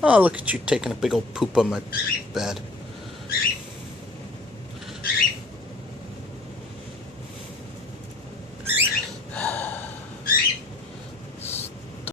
Oh, look at you taking a big old poop on my bed.